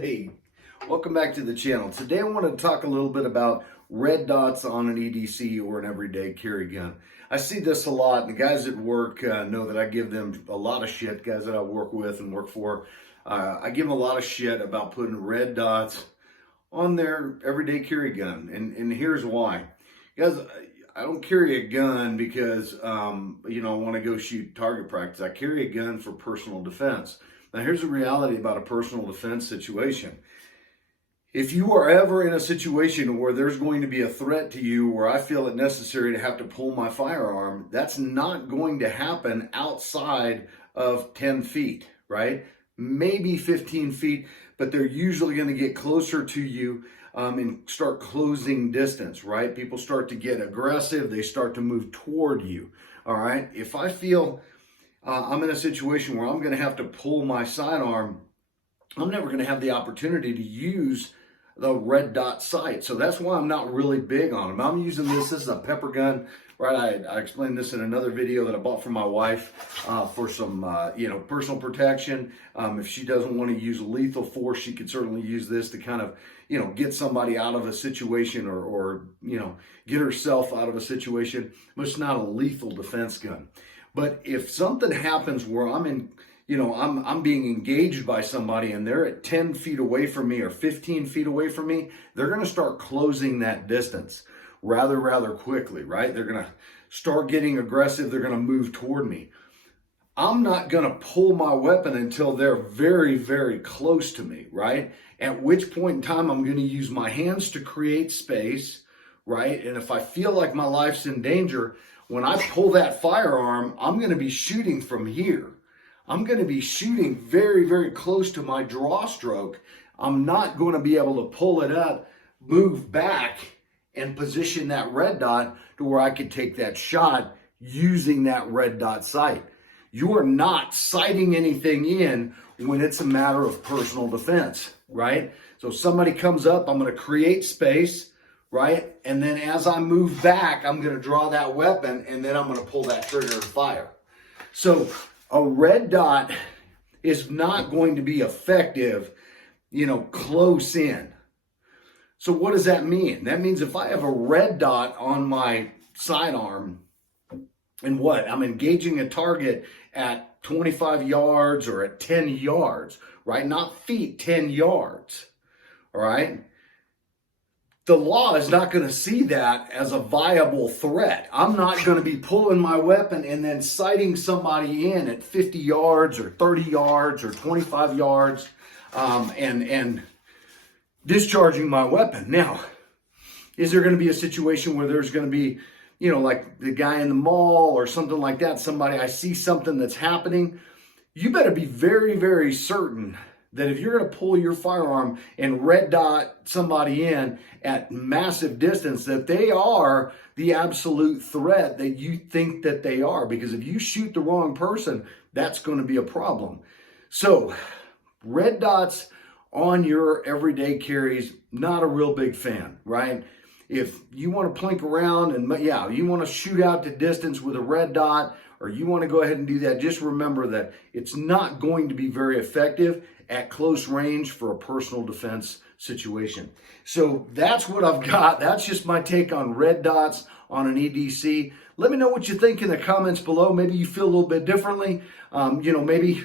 Hey, welcome back to the channel. Today I want to talk a little bit about red dots on an EDC or an everyday carry gun. I see this a lot, and the guys at work know that I give them a lot of shit, guys that I work with and work for. I give them a lot of shit about putting red dots on their everyday carry gun, and here's why. Guys, I don't carry a gun because, I want to go shoot target practice. I carry a gun for personal defense. Now, here's the reality about a personal defense situation. If you are ever in a situation where there's going to be a threat to you, where I feel it necessary to have to pull my firearm, that's not going to happen outside of 10 feet, right? Maybe 15 feet, but they're usually going to get closer to you and start closing distance, right? People start to get aggressive. They start to move toward you, all right? If I feel I'm in a situation where I'm going to have to pull my sidearm, I'm never going to have the opportunity to use the red dot sight. So that's why I'm not really big on them. I'm using this. This is a pepper gun, right? I explained this in another video that I bought for my wife for some, personal protection. If she doesn't want to use lethal force, she could certainly use this to kind of, get somebody out of a situation or get herself out of a situation. But it's not a lethal defense gun. But if something happens where I'm in, I'm being engaged by somebody and they're at 10 feet away from me or 15 feet away from me, they're going to start closing that distance rather quickly, right? They're going to start getting aggressive. They're going to move toward me. I'm not going to pull my weapon until they're very close to me, right? At which point in time, I'm going to use my hands to create space, right? And if I feel like my life's in danger, when I pull that firearm, I'm going to be shooting from here. I'm going to be shooting very close to my draw stroke. I'm not going to be able to pull it up, move back, and position that red dot to where I could take that shot using that red dot sight. You are not sighting anything in when it's a matter of personal defense, right? So somebody comes up, I'm going to create space, right? And then as I move back, I'm going to draw that weapon and then I'm going to pull that trigger and fire. So a red dot is not going to be effective, close in. So what does that mean? That means if I have a red dot on my sidearm and I'm engaging a target at 25 yards or at 10 yards, right? Not feet, 10 yards, all right? The law is not going to see that as a viable threat. I'm not going to be pulling my weapon and then sighting somebody in at 50 yards or 30 yards or 25 yards and discharging my weapon. Now, is there going to be a situation where there's going to be, like the guy in the mall or something like that, I see something that's happening? You better be very certain that if you're going to pull your firearm and red dot somebody in at massive distance, that they are the absolute threat that you think that they are. Because if you shoot the wrong person, that's going to be a problem. So red dots on your everyday carries, not a real big fan, right? If you want to plink around and you want to shoot out to distance with a red dot, or you want to go ahead and do that, just remember that it's not going to be very effective at close range for a personal defense situation. So that's what I've got. That's just my take on red dots on an EDC. Let me know what you think in the comments below. Maybe you feel a little bit differently. Maybe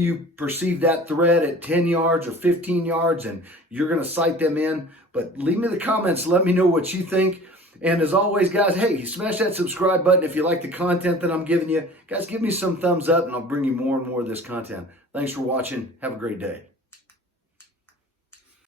you perceive that threat at 10 yards or 15 yards and you're going to sight them in. But leave me the comments. Let me know what you think. And as always, guys, hey, smash that subscribe button if you like the content that I'm giving you. Guys, give me some thumbs up and I'll bring you more and more of this content. Thanks for watching. Have a great day.